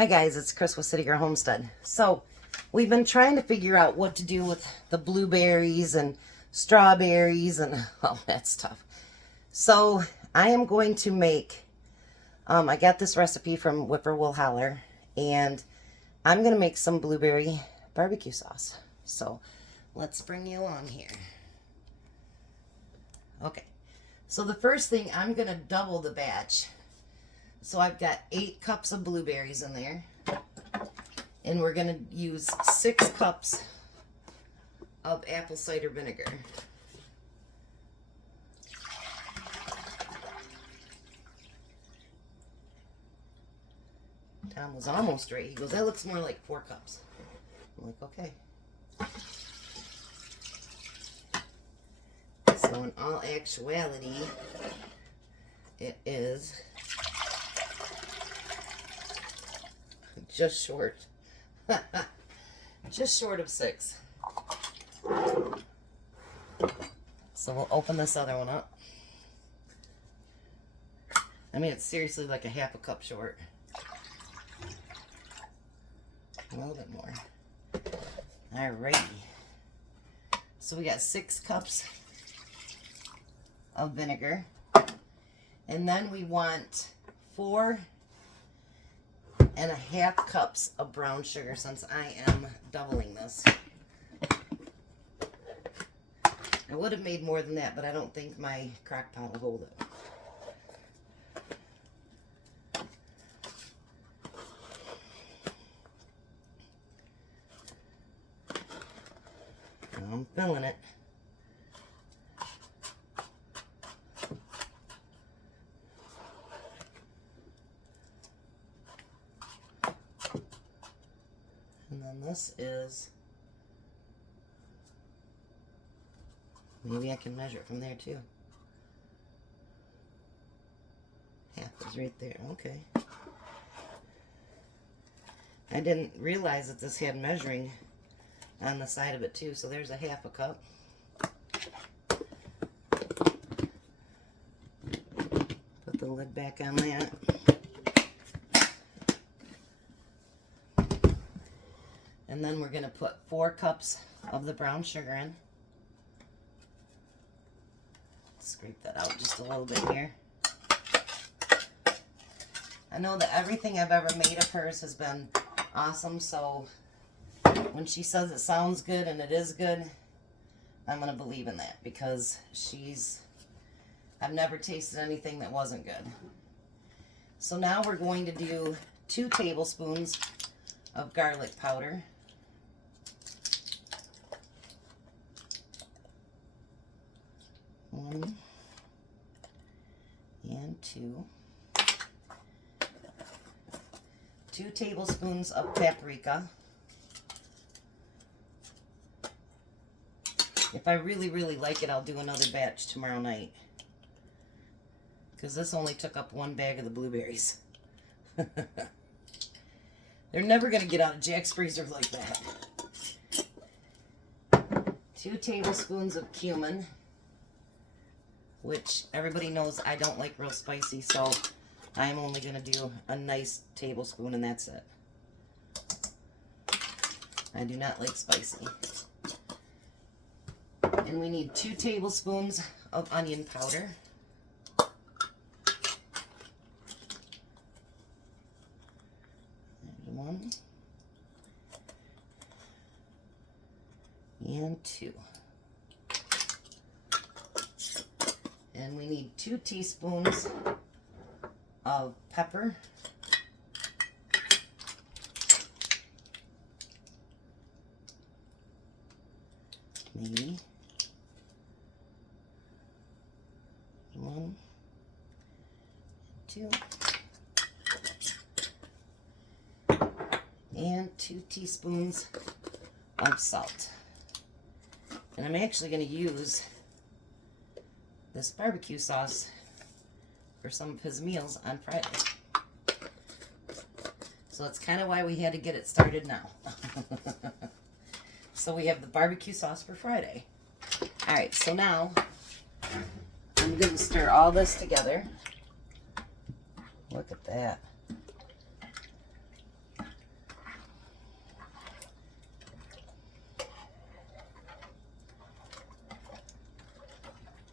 Hi guys, it's Chris with City Girl Homestead. So we've been trying to figure out what to do with the blueberries and strawberries and all that stuff. So I am going to make, I got this recipe from Whippoorwill Holler, and I'm going to make some blueberry barbecue sauce. So let's bring you along here. Okay, so the first thing, I'm going to double the batch. So I've got 8 cups of blueberries in there, and we're going to use 6 cups of apple cider vinegar. Tom was almost right. He goes, that looks more like 4 cups. I'm like, okay. So in all actuality, it is just short. Just short of 6. So we'll open this other one up. I mean, it's seriously like a half a cup short. A little bit more. Alrighty. So we got 6 cups of vinegar. And then we want 4.5 cups of brown sugar, since I am doubling this. I would have made more than that, but I don't think my crock pot will hold it. I'm filling it. And then this is, maybe I can measure it from there too. Half is right there, okay. I didn't realize that this had measuring on the side of it too, so there's a half a cup. Put the lid back on that. And then we're going to put 4 cups of the brown sugar in. Scrape that out just a little bit here. I know that everything I've ever made of hers has been awesome, so when she says it sounds good and it is good, I'm going to believe in that, because I've never tasted anything that wasn't good. So now we're going to do 2 tablespoons of garlic powder. One and 2. 2 tablespoons of paprika. If I really, really like it, I'll do another batch tomorrow night, because this only took up 1 bag of the blueberries. They're never going to get out of Jack's freezer like that. 2 tablespoons of cumin, which everybody knows I don't like real spicy, so I'm only going to do a nice tablespoon, and that's it. I do not like spicy. And we need 2 tablespoons of onion powder. There's 1 and 2. And we need 2 teaspoons of pepper. Maybe 1, 2, and 2 teaspoons of salt. And I'm actually going to use this barbecue sauce for some of his meals on Friday. So that's kind of why we had to get it started now. So we have the barbecue sauce for Friday. Alright, so now I'm going to stir all this together. Look at that.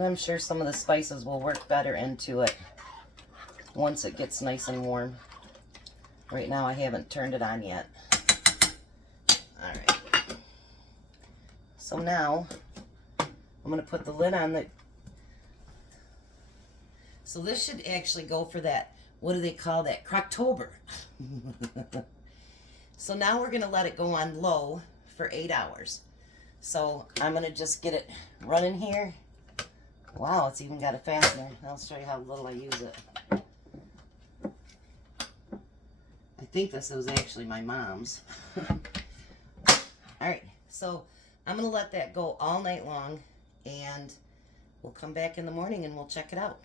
And I'm sure some of the spices will work better into it once it gets nice and warm. Right now I haven't turned it on yet. Alright. So now I'm going to put the lid on the... So this should actually go for that, what do they call that? Croctober. So now we're going to let it go on low for 8 hours. So I'm going to just get it running here. Wow, it's even got a fastener. I'll show you how little I use it. I think this was actually my mom's. Alright, so I'm going to let that go all night long, and we'll come back in the morning and we'll check it out.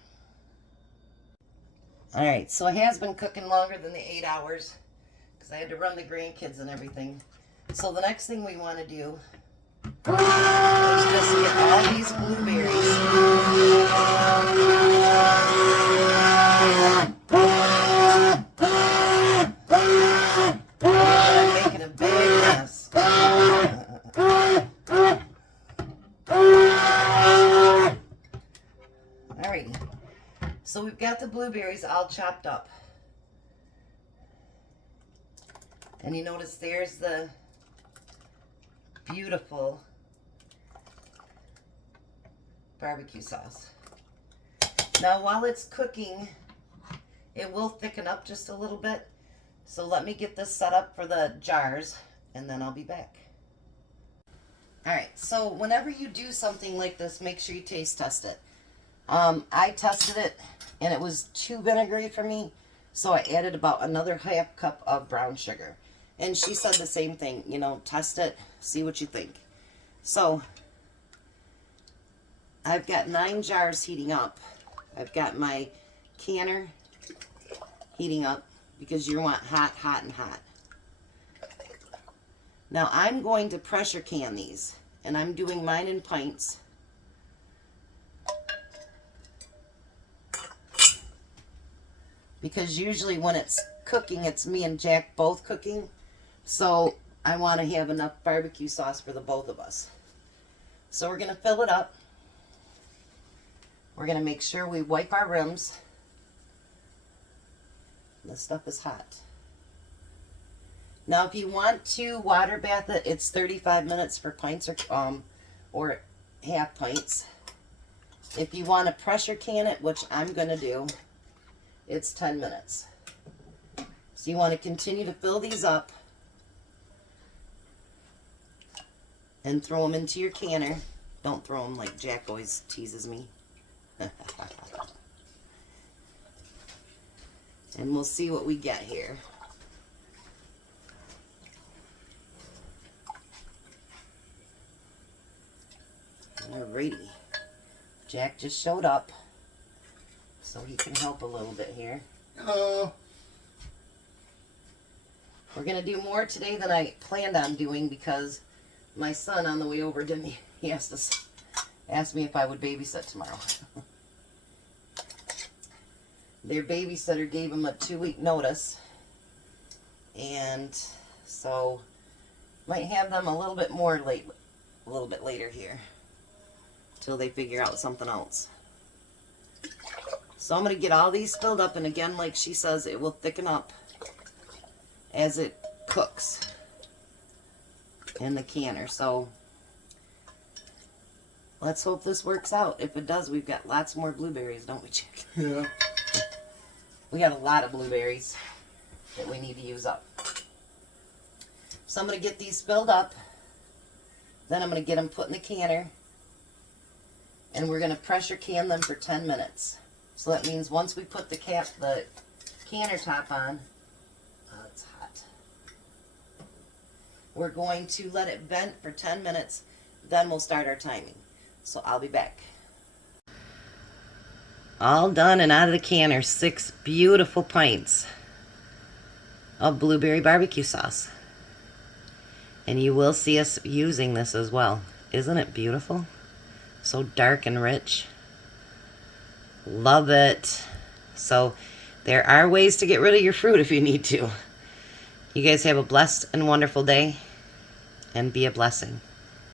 Alright, so it has been cooking longer than the 8 hours because I had to run the grandkids and everything. So the next thing we want to do is just get all these blueberries. I'm making a big mess. Alrighty. So we've got the blueberries all chopped up. And you notice there's the beautiful barbecue sauce. Now while it's cooking, it will thicken up just a little bit. So let me get this set up for the jars and then I'll be back. Alright, so whenever you do something like this, make sure you taste test it. I tested it and it was too vinegary for me, so I added about another half cup of brown sugar. And she said the same thing, you know, test it, see what you think. So I've got 9 jars heating up. I've got my canner heating up because you want hot, hot, and hot. Now I'm going to pressure can these, and I'm doing mine in pints. Because usually when it's cooking, it's me and Jack both cooking. So I want to have enough barbecue sauce for the both of us. So we're going to fill it up. We're going to make sure we wipe our rims. This stuff is hot. Now if you want to water bath it, it's 35 minutes for pints or half pints. If you want to pressure can it, which I'm going to do, it's 10 minutes. So you want to continue to fill these up and throw them into your canner. Don't throw them like Jack always teases me. And we'll see what we get here. Alrighty. Jack just showed up, so he can help a little bit here. Hello. We're going to do more today than I planned on doing because my son on the way over to me, he asked me if I would babysit tomorrow. Their babysitter gave him a 2-week notice, and so might have them a little bit later here till they figure out something else. So I'm going to get all these filled up, and again, like she says, it will thicken up as it cooks in the canner. So let's hope this works out. If it does, we've got lots more blueberries, don't we, Chick? Yeah. We got a lot of blueberries that we need to use up. So I'm going to get these filled up. Then I'm going to get them put in the canner. And we're going to pressure can them for 10 minutes. So that means once we put the canner top on, oh, it's hot. We're going to let it vent for 10 minutes. Then we'll start our timing. So I'll be back. All done and out of the canner, 6 beautiful pints of blueberry barbecue sauce. And you will see us using this as well. Isn't it beautiful? So dark and rich. Love it. So there are ways to get rid of your fruit if you need to. You guys have a blessed and wonderful day, and be a blessing.